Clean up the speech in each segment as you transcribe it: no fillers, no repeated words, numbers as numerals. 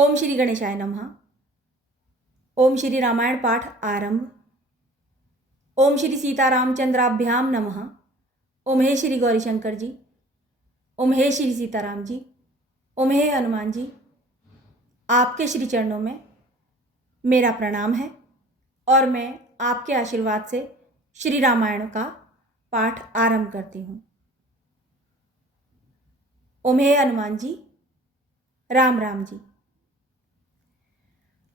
ओम श्री गणेशाय नमः। ओम श्री रामायण पाठ आरंभ। ओम श्री सीतारामचंद्राभ्याम नमः। ओम हे श्री गौरीशंकर जी। ओम हे श्री सीताराम जी। ओम हे हनुमान जी। आपके श्री चरणों में मेरा प्रणाम है और मैं आपके आशीर्वाद से श्री रामायण का पाठ आरंभ करती हूँ। ओम हे हनुमान जी। राम राम जी।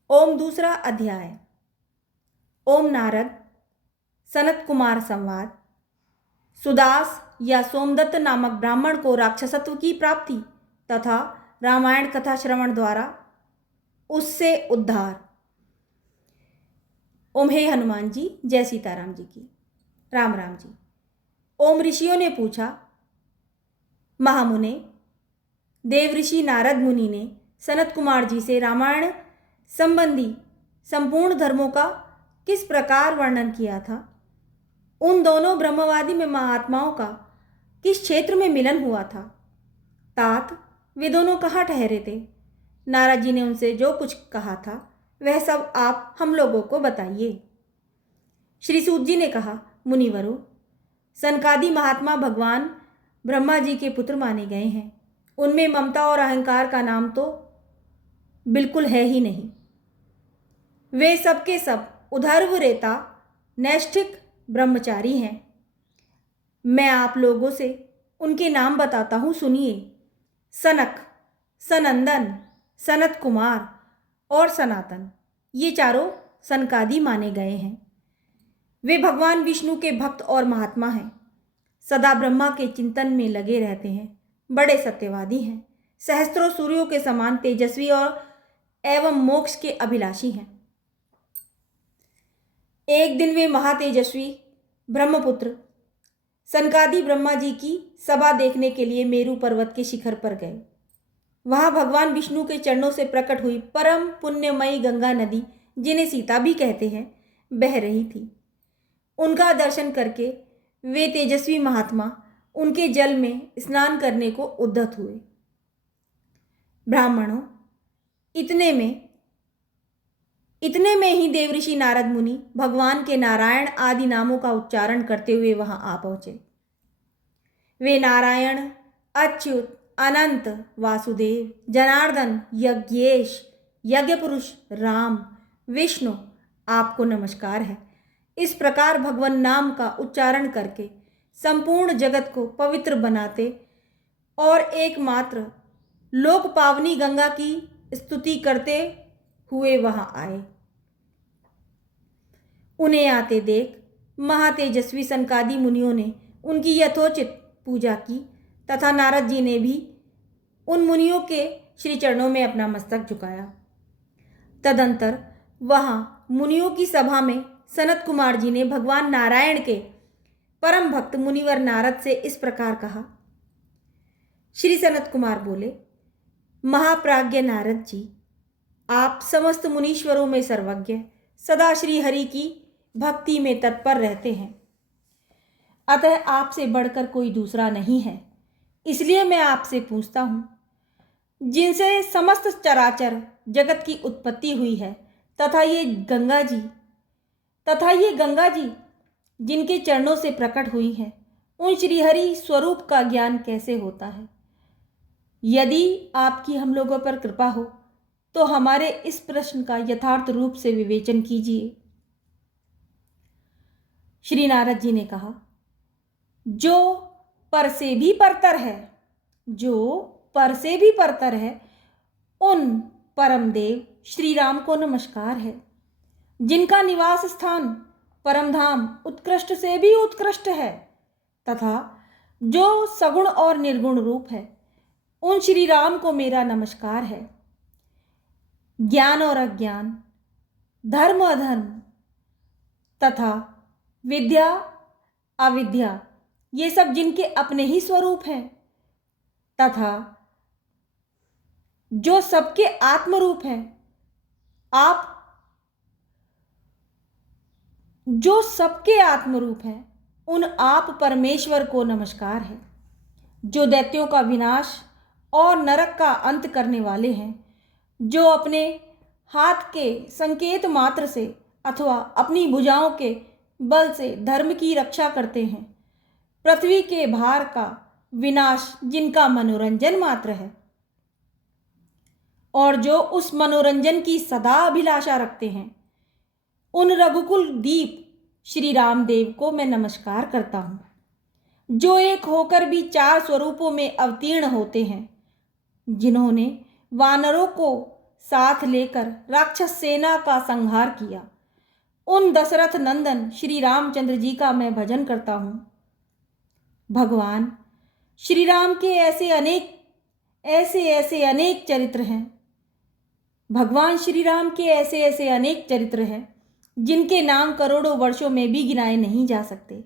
ओम दूसरा अध्याय। ओम नारद सनत कुमार संवाद। सुदास या सोमदत्त नामक ब्राह्मण को राक्षसत्व की प्राप्ति तथा रामायण कथा श्रवण द्वारा उससे उद्धार। ओम हे हनुमान जी। जय सीताराम जी की। राम राम जी। ओम ऋषियों ने पूछा, महामुने, देव ऋषि नारद मुनि ने सनत कुमार जी से रामायण संबंधी संपूर्ण धर्मों का किस प्रकार वर्णन किया था? उन दोनों ब्रह्मवादी में महात्माओं का किस क्षेत्र में मिलन हुआ था? तात वे दोनों कहाँ ठहरे थे? नारद जी ने उनसे जो कुछ कहा था वह सब आप हम लोगों को बताइए। श्री सूत जी ने कहा, मुनिवरों, सनकादि महात्मा भगवान ब्रह्मा जी के पुत्र माने गए हैं। उनमें ममता और अहंकार का नाम तो बिल्कुल है ही नहीं। वे सब के सब उधर्वरेता नैष्ठिक ब्रह्मचारी हैं। मैं आप लोगों से उनके नाम बताता हूँ, सुनिए। सनक, सनंदन, सनत कुमार और सनातन, ये चारों सनकादि माने गए हैं। वे भगवान विष्णु के भक्त और महात्मा हैं। सदा ब्रह्मा के चिंतन में लगे रहते हैं। बड़े सत्यवादी हैं। सहस्त्रों सूर्यों के समान तेजस्वी और एवं मोक्ष के अभिलाषी हैं। एक दिन वे महातेजस्वी ब्रह्मपुत्र सनकादि ब्रह्मा जी की सभा देखने के लिए मेरु पर्वत के शिखर पर गए। वहां भगवान विष्णु के चरणों से प्रकट हुई परम पुण्यमयी गंगा नदी, जिन्हें सीता भी कहते हैं, बह रही थी। उनका दर्शन करके वे तेजस्वी महात्मा उनके जल में स्नान करने को उद्यत हुए। ब्राह्मणों, इतने में ही देवऋषि नारद मुनि भगवान के नारायण आदि नामों का उच्चारण करते हुए वहां आ पहुंचे। वे नारायण, अच्युत, अनंत, वासुदेव, जनार्दन, यज्ञेश, यज्ञ पुरुष, राम, विष्णु, आपको नमस्कार है, इस प्रकार भगवान नाम का उच्चारण करके संपूर्ण जगत को पवित्र बनाते और एकमात्र लोक पावनी गंगा की स्तुति करते हुए वहां आए। उन्हें आते देख महातेजस्वी सनकादि मुनियों ने उनकी यथोचित पूजा की तथा नारद जी ने भी उन मुनियों के श्री चरणों में अपना मस्तक झुकाया। तदंतर वहां मुनियों की सभा में सनत कुमार जी ने भगवान नारायण के परम भक्त मुनिवर नारद से इस प्रकार कहा। श्री सनत कुमार बोले, महाप्राज्ञ नारद जी, आप समस्त मुनीश्वरों में सर्वज्ञ, सदा श्री हरि की भक्ति में तत्पर रहते हैं। अतः आपसे बढ़कर कोई दूसरा नहीं है। इसलिए मैं आपसे पूछता हूँ, जिनसे समस्त चराचर जगत की उत्पत्ति हुई है तथा ये गंगा जी जिनके चरणों से प्रकट हुई है, उन श्रीहरि स्वरूप का ज्ञान कैसे होता है? यदि आपकी हम लोगों पर कृपा हो तो हमारे इस प्रश्न का यथार्थ रूप से विवेचन कीजिए। श्री नारद जी ने कहा, जो पर से भी परतर है, उन परम देव श्री राम को नमस्कार है, जिनका निवास स्थान परम धाम उत्कृष्ट से भी उत्कृष्ट है तथा जो सगुण और निर्गुण रूप है, उन श्री राम को मेरा नमस्कार है। ज्ञान और अज्ञान, धर्म अधर्म तथा विद्या अविद्या, ये सब जिनके अपने ही स्वरूप हैं तथा जो सबके आत्मरूप हैं, उन आप परमेश्वर को नमस्कार है, जो दैत्यों का विनाश और नरक का अंत करने वाले हैं, जो अपने हाथ के संकेत मात्र से अथवा अपनी भुजाओं के बल से धर्म की रक्षा करते हैं, पृथ्वी के भार का विनाश जिनका मनोरंजन मात्र है, और जो उस मनोरंजन की सदा अभिलाषा रखते हैं, उन रघुकुल दीप श्री रामदेव को मैं नमस्कार करता हूँ, जो एक होकर भी 4 स्वरूपों में अवतीर्ण होते हैं, जिन्होंने वानरों को साथ लेकर राक्षस सेना का संहार किया। उन दशरथ नंदन श्री रामचंद्र जी का मैं भजन करता हूँ। भगवान श्री राम के ऐसे अनेक चरित्र हैं। भगवान श्री राम के ऐसे अनेक चरित्र हैं जिनके नाम करोड़ों वर्षों में भी गिनाए नहीं जा सकते,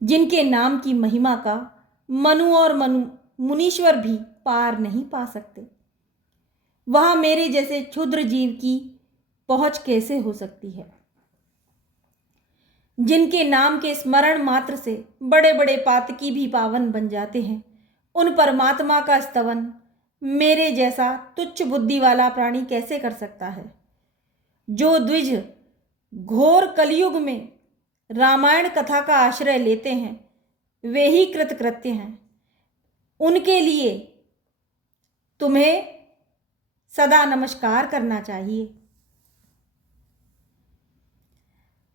जिनके नाम की महिमा का मनु और मुनीश्वर भी पार नहीं पा सकते। वहाँ मेरे जैसे क्षुद्र जीव की पहुंच कैसे हो सकती है? जिनके नाम के स्मरण मात्र से बड़े बड़े पातकी भी पावन बन जाते हैं, उन परमात्मा का स्तवन मेरे जैसा तुच्छ बुद्धि वाला प्राणी कैसे कर सकता है? जो द्विज घोर कलयुग में रामायण कथा का आश्रय लेते हैं, वे ही कृतकृत्य हैं। उनके लिए तुम्हें सदा नमस्कार करना चाहिए।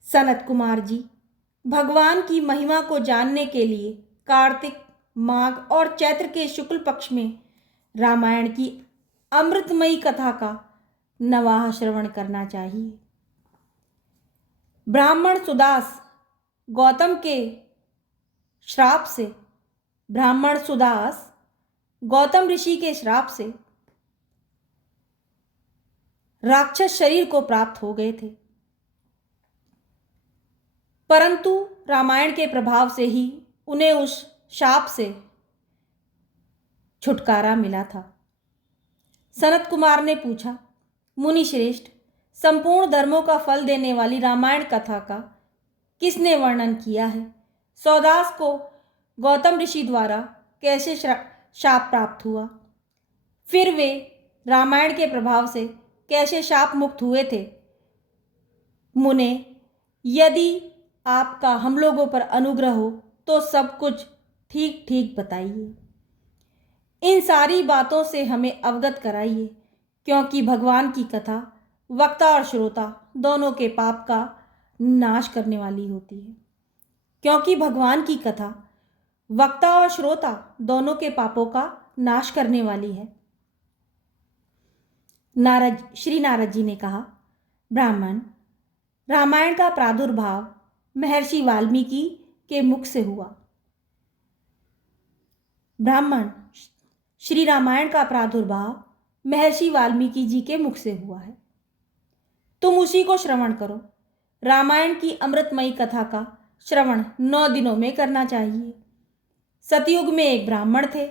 सनत कुमार जी, भगवान की महिमा को जानने के लिए कार्तिक, माघ और चैत्र के शुक्ल पक्ष में रामायण की अमृतमयी कथा का नवाह श्रवण करना चाहिए। ब्राह्मण सुदास गौतम के श्राप से, ब्राह्मण सुदास गौतम ऋषि के श्राप से राक्षस शरीर को प्राप्त हो गए थे, परंतु रामायण के प्रभाव से ही उन्हें उस शाप से छुटकारा मिला था। सनत कुमार ने पूछा, मुनि श्रेष्ठ, संपूर्ण धर्मों का फल देने वाली रामायण कथा का किसने वर्णन किया है? सौदास को गौतम ऋषि द्वारा कैसे शाप प्राप्त हुआ? फिर वे रामायण के प्रभाव से कैसे शाप मुक्त हुए थे? मुने, यदि आपका हम लोगों पर अनुग्रह हो तो सब कुछ ठीक ठीक बताइए। इन सारी बातों से हमें अवगत कराइए, क्योंकि भगवान की कथा वक्ता और श्रोता दोनों के पाप का नाश करने वाली होती है। क्योंकि भगवान की कथा वक्ता और श्रोता दोनों के पापों का नाश करने वाली है। श्री नारद जी ने कहा, ब्राह्मण, रामायण का प्रादुर्भाव महर्षि वाल्मीकि के मुख से हुआ। ब्राह्मण, श्री रामायण का प्रादुर्भाव महर्षि वाल्मीकि जी के मुख से हुआ है। तुम उसी को श्रवण करो। रामायण की अमृतमयी कथा का श्रवण 9 दिनों में करना चाहिए। सतयुग में एक ब्राह्मण थे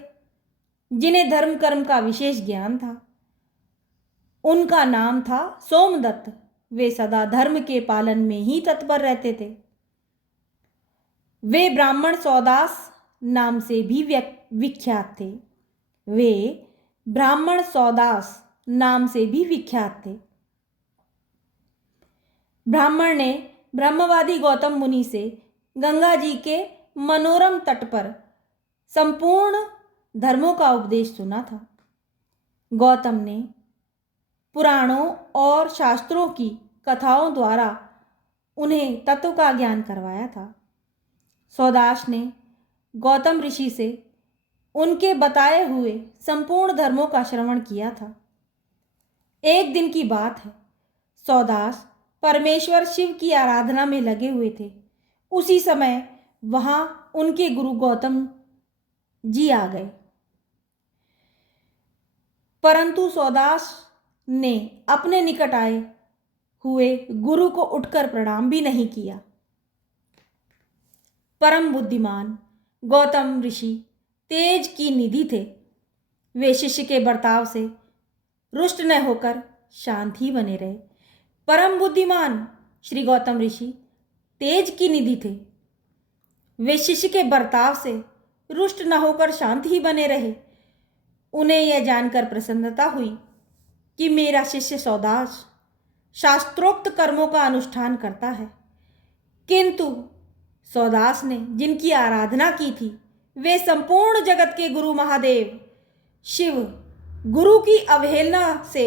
जिन्हें धर्म कर्म का विशेष ज्ञान था। उनका नाम था सोमदत्त। वे सदा धर्म के पालन में ही तत्पर रहते थे। वे ब्राह्मण सौदास नाम से भी विख्यात थे। वे ब्राह्मण सौदास नाम से भी विख्यात थे। ब्राह्मण ने ब्रह्मवादी गौतम मुनि से गंगा जी के मनोरम तट पर संपूर्ण धर्मों का उपदेश सुना था। गौतम ने पुराणों और शास्त्रों की कथाओं द्वारा उन्हें तत्व का ज्ञान करवाया था। सौदास ने गौतम ऋषि से उनके बताए हुए संपूर्ण धर्मों का श्रवण किया था। एक दिन की बात है, सौदास परमेश्वर शिव की आराधना में लगे हुए थे। उसी समय वहां उनके गुरु गौतम जी आ गए, परंतु सौदास ने अपने निकट आए हुए गुरु को उठकर प्रणाम भी नहीं किया। परम बुद्धिमान गौतम ऋषि तेज की निधि थे। वे शिष्य के बर्ताव से रुष्ट न होकर शांत ही बने रहे। परम बुद्धिमान श्री गौतम ऋषि तेज की निधि थे। वे शिष्य के बर्ताव से रुष्ट न होकर शांत ही बने रहे। उन्हें यह जानकर प्रसन्नता हुई कि मेरा शिष्य सौदास शास्त्रोक्त कर्मों का अनुष्ठान करता है, किंतु सौदास ने जिनकी आराधना की थी वे संपूर्ण जगत के गुरु महादेव शिव गुरु की अवहेलना से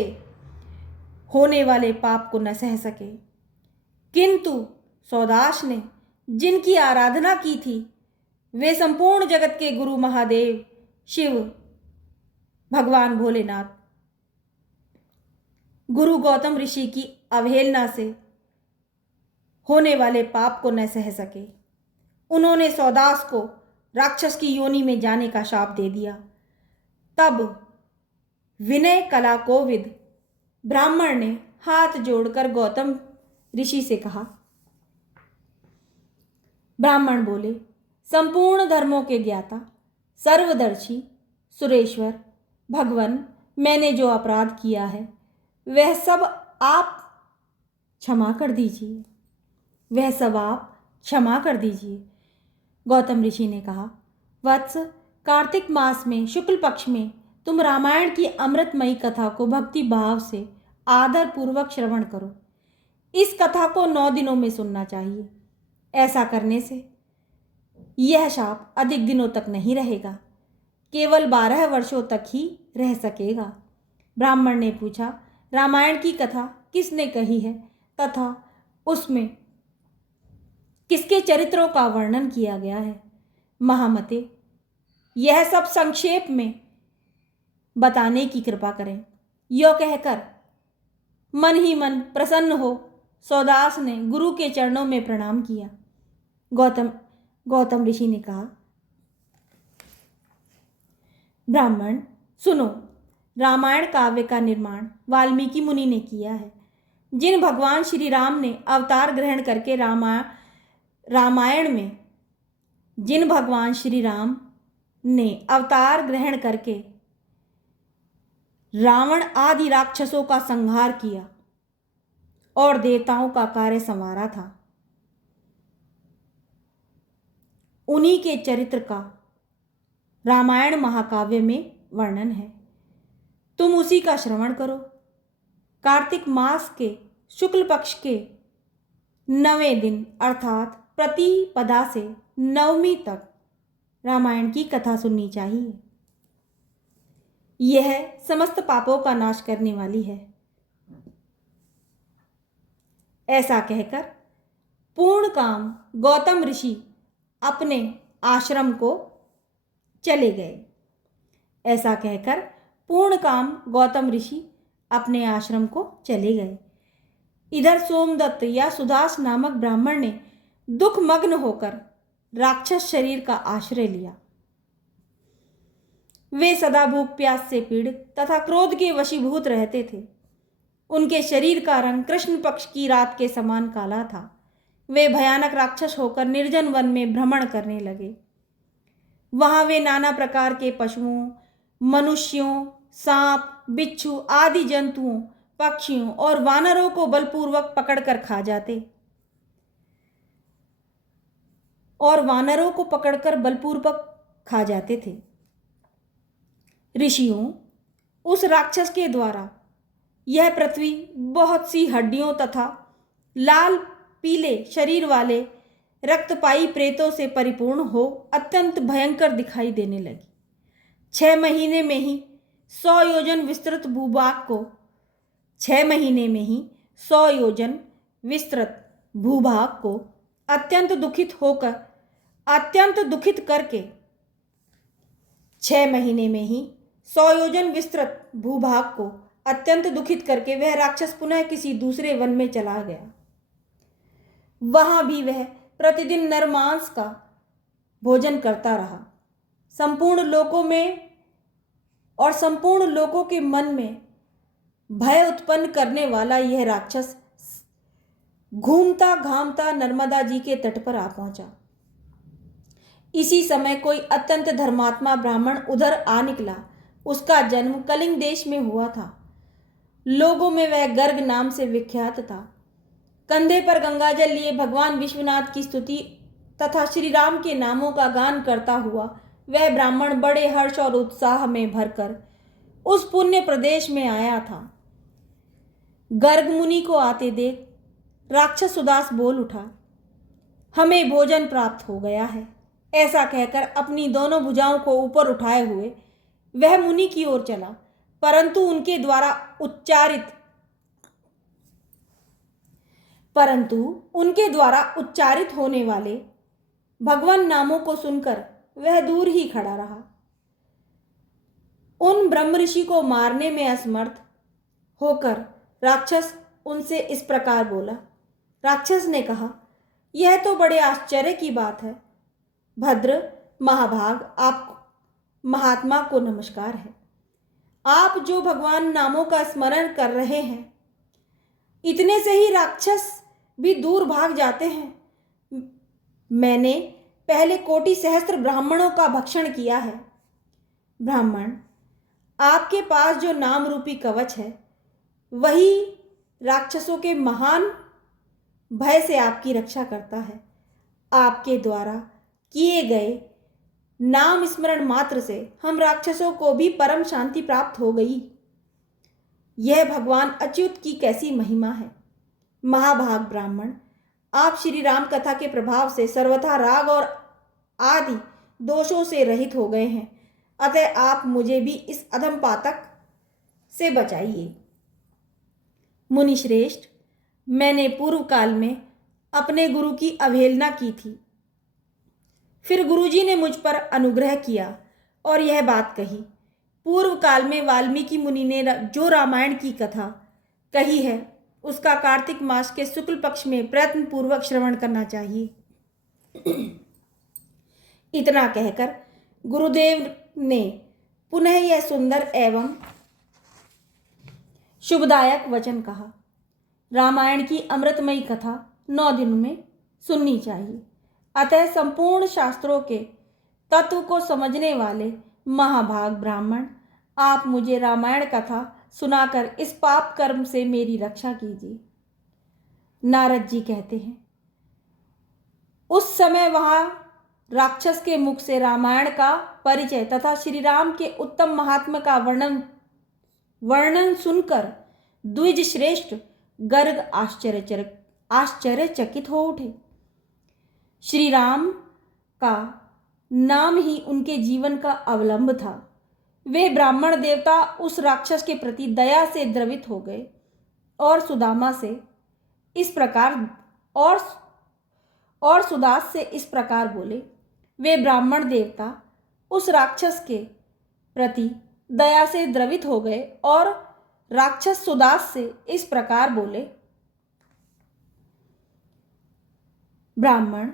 होने वाले पाप को न सह सके। किंतु सौदास ने जिनकी आराधना की थी वे संपूर्ण जगत के गुरु महादेव शिव भगवान भोलेनाथ गुरु गौतम ऋषि की अवहेलना से होने वाले पाप को न सह सके। उन्होंने सौदास को राक्षस की योनि में जाने का शाप दे दिया। तब विनय कला कोविद ब्राह्मण ने हाथ जोड़कर गौतम ऋषि से कहा। ब्राह्मण बोले, संपूर्ण धर्मों के ज्ञाता सर्वदर्शी सुरेश्वर भगवान, मैंने जो अपराध किया है वह सब आप क्षमा कर दीजिए, वह सब आप क्षमा कर दीजिए। गौतम ऋषि ने कहा, वत्स, कार्तिक मास में शुक्ल पक्ष में तुम रामायण की अमृतमयी कथा को भक्ति भाव से आदर पूर्वक श्रवण करो। इस कथा को 9 दिनों में सुनना चाहिए। ऐसा करने से यह शाप अधिक दिनों तक नहीं रहेगा, केवल 12 वर्षों तक ही रह सकेगा। ब्राह्मण ने पूछा, रामायण की कथा किसने कही है तथा उसमें किसके चरित्रों का वर्णन किया गया है? महामते, यह सब संक्षेप में बताने की कृपा करें। यो कहकर मन ही मन प्रसन्न हो सौदास ने गुरु के चरणों में प्रणाम किया। गौतम ऋषि ने कहा, ब्राह्मण सुनो, रामायण काव्य का निर्माण वाल्मीकि मुनि ने किया है। जिन भगवान श्री राम ने अवतार ग्रहण करके रामायण में जिन भगवान श्री राम ने अवतार ग्रहण करके रावण आदि राक्षसों का संहार किया और देवताओं का कार्य संवारा था, उन्हीं के चरित्र का रामायण महाकाव्य में वर्णन है। तुम उसी का श्रवण करो। कार्तिक मास के शुक्ल पक्ष के 9वें दिन अर्थात प्रतिपदा से 9वीं तक रामायण की कथा सुननी चाहिए। यह समस्त पापों का नाश करने वाली है। ऐसा कहकर पूर्ण काम गौतम ऋषि अपने आश्रम को चले गए। ऐसा कहकर पूर्ण काम गौतम ऋषि अपने आश्रम को चले गए। इधर सोमदत्त या सुदास नामक ब्राह्मण ने दुखमग्न होकर राक्षस शरीर का आश्रय लिया। वे सदा भूख प्यास से पीड़ित तथा क्रोध के वशीभूत रहते थे। उनके शरीर का रंग कृष्ण पक्ष की रात के समान काला था। वे भयानक राक्षस होकर निर्जन वन में भ्रमण करने लगे। वहां वे नाना प्रकार के पशुओं, मनुष्यों, सांप, बिच्छू आदि जंतुओं, पक्षियों और वानरों को बलपूर्वक पकड़कर खा जाते थे। ऋषियों, उस राक्षस के द्वारा यह पृथ्वी बहुत सी हड्डियों तथा लाल पीले शरीर वाले रक्तपाई प्रेतों से परिपूर्ण हो अत्यंत भयंकर दिखाई देने लगी। 6 महीने में ही 100 योजन विस्तृत भूभाग को अत्यंत दुखित करके 6 महीने में ही 100 योजन विस्तृत भूभाग को अत्यंत दुखित करके वह राक्षस पुनः किसी दूसरे वन में चला गया। वहां भी वह प्रतिदिन नरमांस का भोजन करता रहा। संपूर्ण लोकों के मन में भय उत्पन्न करने वाला यह राक्षस घूमता घामता नर्मदा जी के तट पर आ पहुंचा। इसी समय कोई अत्यंत धर्मात्मा ब्राह्मण उधर आ निकला। उसका जन्म कलिंग देश में हुआ था। लोगों में वह गर्ग नाम से विख्यात था। कंधे पर गंगाजल लिए भगवान विश्वनाथ की स्तुति तथा श्री राम के नामों का गान करता हुआ वह ब्राह्मण बड़े हर्ष और उत्साह में भरकर उस पुण्य प्रदेश में आया था। गर्ग मुनि को आते देख राक्षस उदास बोल उठा, हमें भोजन प्राप्त हो गया है। ऐसा कहकर अपनी दोनों भुजाओं को ऊपर उठाए हुए वह मुनि की ओर चला, परंतु उनके द्वारा उच्चारित होने वाले भगवान नामों को सुनकर वह दूर ही खड़ा रहा। उन ब्रह्म ऋषि को मारने में असमर्थ होकर राक्षस उनसे इस प्रकार बोला। राक्षस ने कहा, यह तो बड़े आश्चर्य की बात है। भद्र महाभाग, आप महात्मा को नमस्कार है। आप जो भगवान नामों का स्मरण कर रहे हैं, इतने से ही राक्षस भी दूर भाग जाते हैं। मैंने पहले कोटि सहस्त्र ब्राह्मणों का भक्षण किया है। ब्राह्मण, आपके पास जो नाम रूपी कवच है, वही राक्षसों के महान भय से आपकी रक्षा करता है। आपके द्वारा किए गए नाम स्मरण मात्र से हम राक्षसों को भी परम शांति प्राप्त हो गई। यह भगवान अच्युत की कैसी महिमा है। महाभाग ब्राह्मण, आप श्री राम कथा के प्रभाव से सर्वथा राग और आदि दोषों से रहित हो गए हैं, अतः आप मुझे भी इस अधम पातक से बचाइए। मुनि श्रेष्ठ, मैंने पूर्व काल में अपने गुरु की अवहेलना की थी। फिर गुरुजी ने मुझ पर अनुग्रह किया और यह बात कही। पूर्व काल में वाल्मीकि मुनि ने जो रामायण की कथा कही है, उसका कार्तिक मास के शुक्ल पक्ष में प्रयत्न पूर्वक श्रवण करना चाहिए। इतना कहकर गुरुदेव ने पुनः यह सुंदर एवं शुभदायक वचन कहा। रामायण की अमृतमयी कथा 9 दिनों में सुननी चाहिए। अतः संपूर्ण शास्त्रों के तत्व को समझने वाले महाभाग ब्राह्मण, आप मुझे रामायण कथा सुनाकर इस पाप कर्म से मेरी रक्षा कीजिए। नारद जी कहते हैं, उस समय वहां राक्षस के मुख से रामायण का परिचय तथा श्री राम के उत्तम महात्मा का वर्णन सुनकर द्विज श्रेष्ठ गर्ग आश्चर्यचकित हो उठे। श्री राम का नाम ही उनके जीवन का अवलंब था। वे ब्राह्मण देवता उस राक्षस के प्रति दया से द्रवित हो गए और सुदास से इस प्रकार बोले। वे ब्राह्मण देवता उस राक्षस के प्रति दया से द्रवित हो गए और राक्षस सुदास से इस प्रकार बोले। ब्राह्मण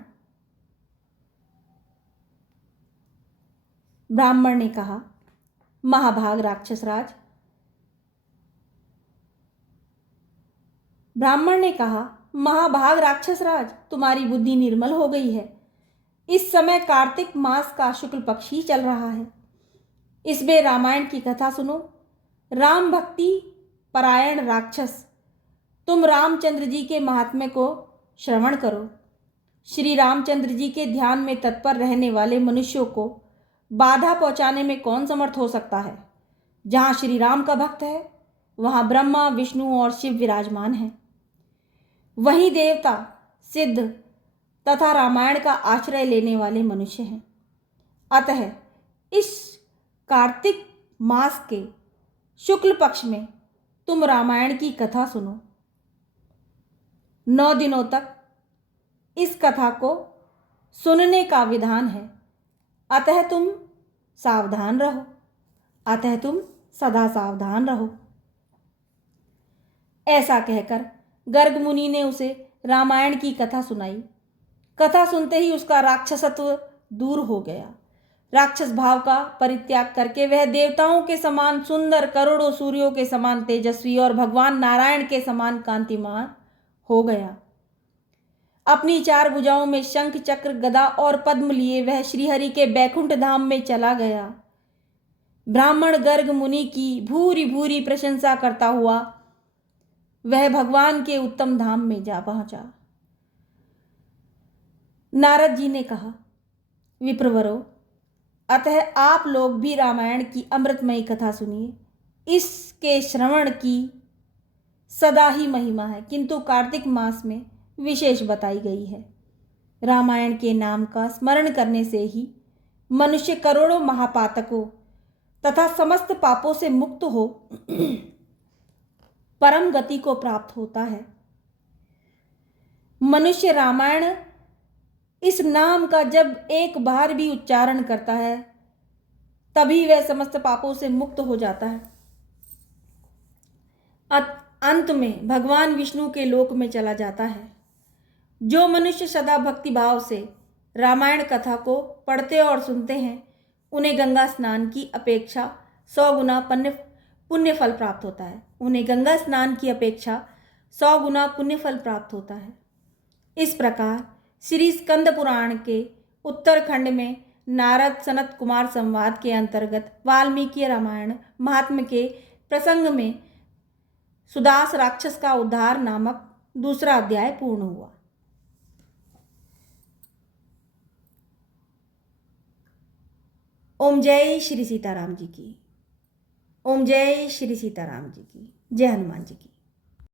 ने कहा, महाभाग राक्षसराज, तुम्हारी बुद्धि निर्मल हो गई है। इस समय कार्तिक मास का शुक्ल पक्ष ही चल रहा है। इसमें रामायण की कथा सुनो। राम भक्ति परायण राक्षस, तुम रामचंद्र जी के महात्म्य को श्रवण करो। श्री रामचंद्र जी के ध्यान में तत्पर रहने वाले मनुष्यों को बाधा पहुंचाने में कौन समर्थ हो सकता है। जहां श्री राम का भक्त है, वहां ब्रह्मा, विष्णु और शिव विराजमान हैं। वहीं देवता, सिद्ध तथा रामायण का आश्रय लेने वाले मनुष्य हैं। अतः इस कार्तिक मास के शुक्ल पक्ष में तुम रामायण की कथा सुनो। 9 दिनों तक इस कथा को सुनने का विधान है। अतः तुम सदा सावधान रहो। ऐसा कहकर गर्ग मुनि ने उसे रामायण की कथा सुनाई। कथा सुनते ही उसका राक्षसत्व दूर हो गया। राक्षस भाव का परित्याग करके वह देवताओं के समान सुंदर, करोड़ों सूर्यों के समान तेजस्वी और भगवान नारायण के समान कांतिमान हो गया। अपनी 4 भुजाओं में शंख, चक्र, गदा और पद्म लिए वह श्रीहरि के बैकुंठ धाम में चला गया। ब्राह्मण गर्ग मुनि की भूरी भूरी प्रशंसा करता हुआ वह भगवान के उत्तम धाम में जा पहुंचा। नारद जी ने कहा, विप्रवरों, अतः आप लोग भी रामायण की अमृतमयी कथा सुनिए। इसके श्रवण की सदा ही महिमा है, किंतु कार्तिक मास में विशेष बताई गई है। रामायण के नाम का स्मरण करने से ही मनुष्य करोड़ों महापातकों तथा समस्त पापों से मुक्त हो परम गति को प्राप्त होता है। मनुष्य रामायण इस नाम का जब एक बार भी उच्चारण करता है तभी वह समस्त पापों से मुक्त हो जाता है। अंत में भगवान विष्णु के लोक में चला जाता है। जो मनुष्य सदा भक्ति भाव से रामायण कथा को पढ़ते और सुनते हैं उन्हें गंगा स्नान की अपेक्षा 100 गुना पुण्य फल प्राप्त होता है। उन्हें गंगा स्नान की अपेक्षा 100 गुना पुण्य फल प्राप्त होता है। इस प्रकार श्री स्कंद पुराण के उत्तरखंड में नारद सनत कुमार संवाद के अंतर्गत वाल्मीकि रामायण महात्म्य के प्रसंग में सुदास राक्षस का उद्धार नामक दूसरा अध्याय पूर्ण हुआ। ओम जय श्री सीताराम जी की। ओम जय श्री सीताराम जी की। जय हनुमान जी की।